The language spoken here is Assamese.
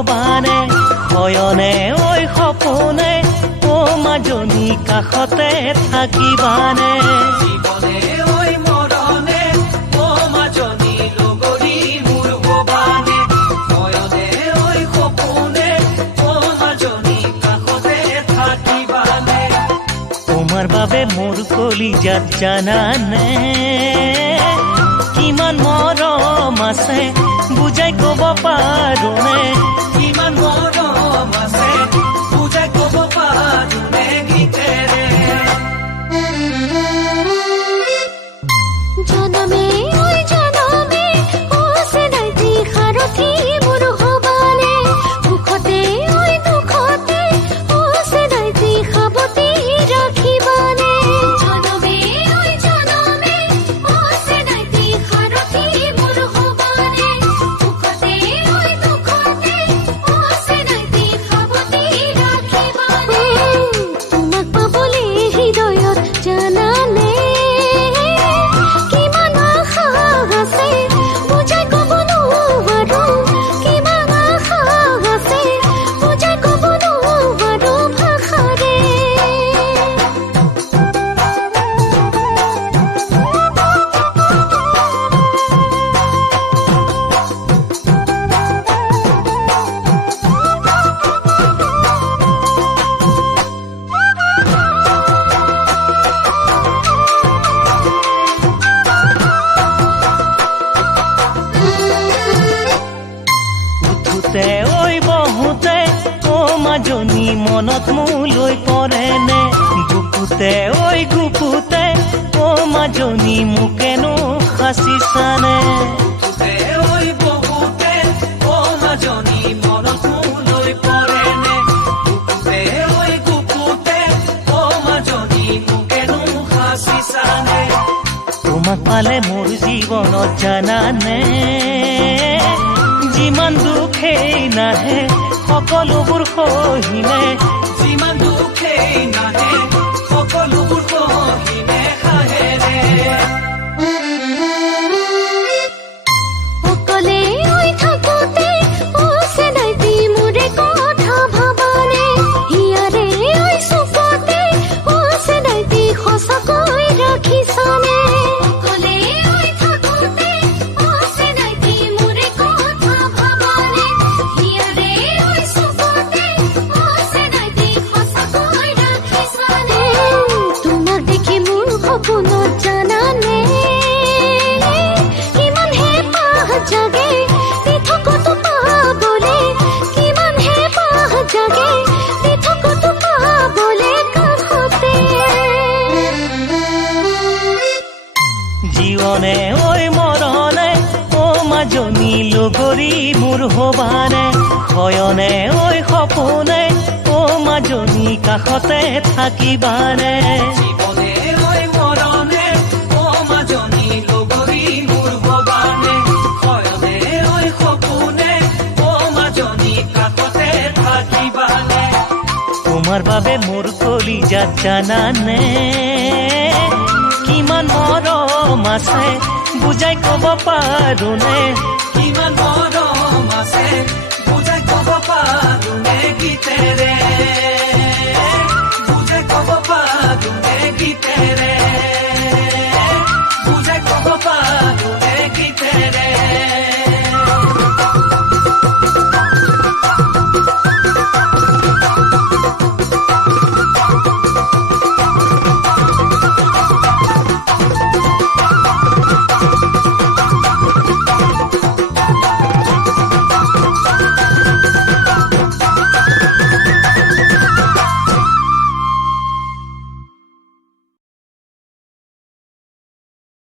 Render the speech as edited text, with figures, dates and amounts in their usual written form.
ভৱানে শয়নে ঐ সপোনে ও মাজনী কাষতে থাকিবানে জীৱনে ঐ মৰণে ও মাজনী লগৰী মোৰ ভৱানে শয়নে ঐ সপোনে ও মাজনী কাষতে থাকিবানে তোমাৰ বাবে মোৰ কলিজাত জানানে কিমান মৰম আছে বুজাই কব পাৰোনে কিমান মৰম আছে বুজাই কব পাৰোনে গীতেৰে জনমে ঐ জনমে ও চেনাইতি সাৰথি মোৰ ভৱানে সুখতে ঐ দুখতে ও চেনাইতি সাৱতি ৰাখিবানে জনমে ঐ জনমে ও চেনাইতি সাৰথি মোৰ ভৱানে সুখতে ঐ দুখতে ও চেনাইতি সাৱতি ৰাখিবানে তোমাক পাবলৈ হৃদয়ত জানানে কিমান আশা আছে বুজাই কব নোৱাৰো কিমান আশা আছে বুজাই কব নোৱাৰো ভাষাৰে উঠোতে ঐ বহুতে ও মাজনী মনত মোলৈ পৰেনে বুকুতে ঐ গুপুতে ও মাজনী মোকেনো সাঁচিছানে তুতে ঐ বহুতে ও মাজনী মনত মোলৈ পৰেনে বুকুতে ঐ গুপুতে ও মাজনী মোকেনো সাঁচিছানে তোমাক পালে মোৰ জীৱনত জানানে যিমান দুখেই নাহে সকলোবোৰ সহিনে যিমান দুখেই নাহে সকলোবোৰ সহিনে সাহেৰে অকলে ঐ থাকোতে ও চেনাইতি মোৰে কথা ভাবানে হিয়াৰে ঐ চুকতে ও চেনাইতি সঁচাকৈ ৰাখিছানে অকলে ঐ থাকোতে ও চেনাইতি মোৰে কথা ভাবানে হিয়াৰে ঐ চুকতে ও চেনাইতি সঁচাকৈ ৰাখিছানে তোমাক দেখি মোৰ সপোনত জানানে কিমান হেঁপাহ জাগে পৃথকতো পাবলে কিমান হেঁপাহ জাগে পৃথকতো পাবলে কাষতে জীৱনে ঐ মৰণে ও মাজনী লগৰী মোৰ ভৱানে শয়নে ঐ সপোনে ও মাজনী কাষতে থাকিবানে জীৱনে ঐ মৰণে ও মাজনী লগৰী মোৰ ভৱানে শয়নে ঐ সপোনে ও মাজনী কাষতে থাকিবানে তোমাৰ বাবে মোৰ কলিজাত জানানে কিমান মৰম আছে বুজাই কব পাৰোনে কিমান মৰম আছে বুজাই কব পাৰোনে গীতেৰে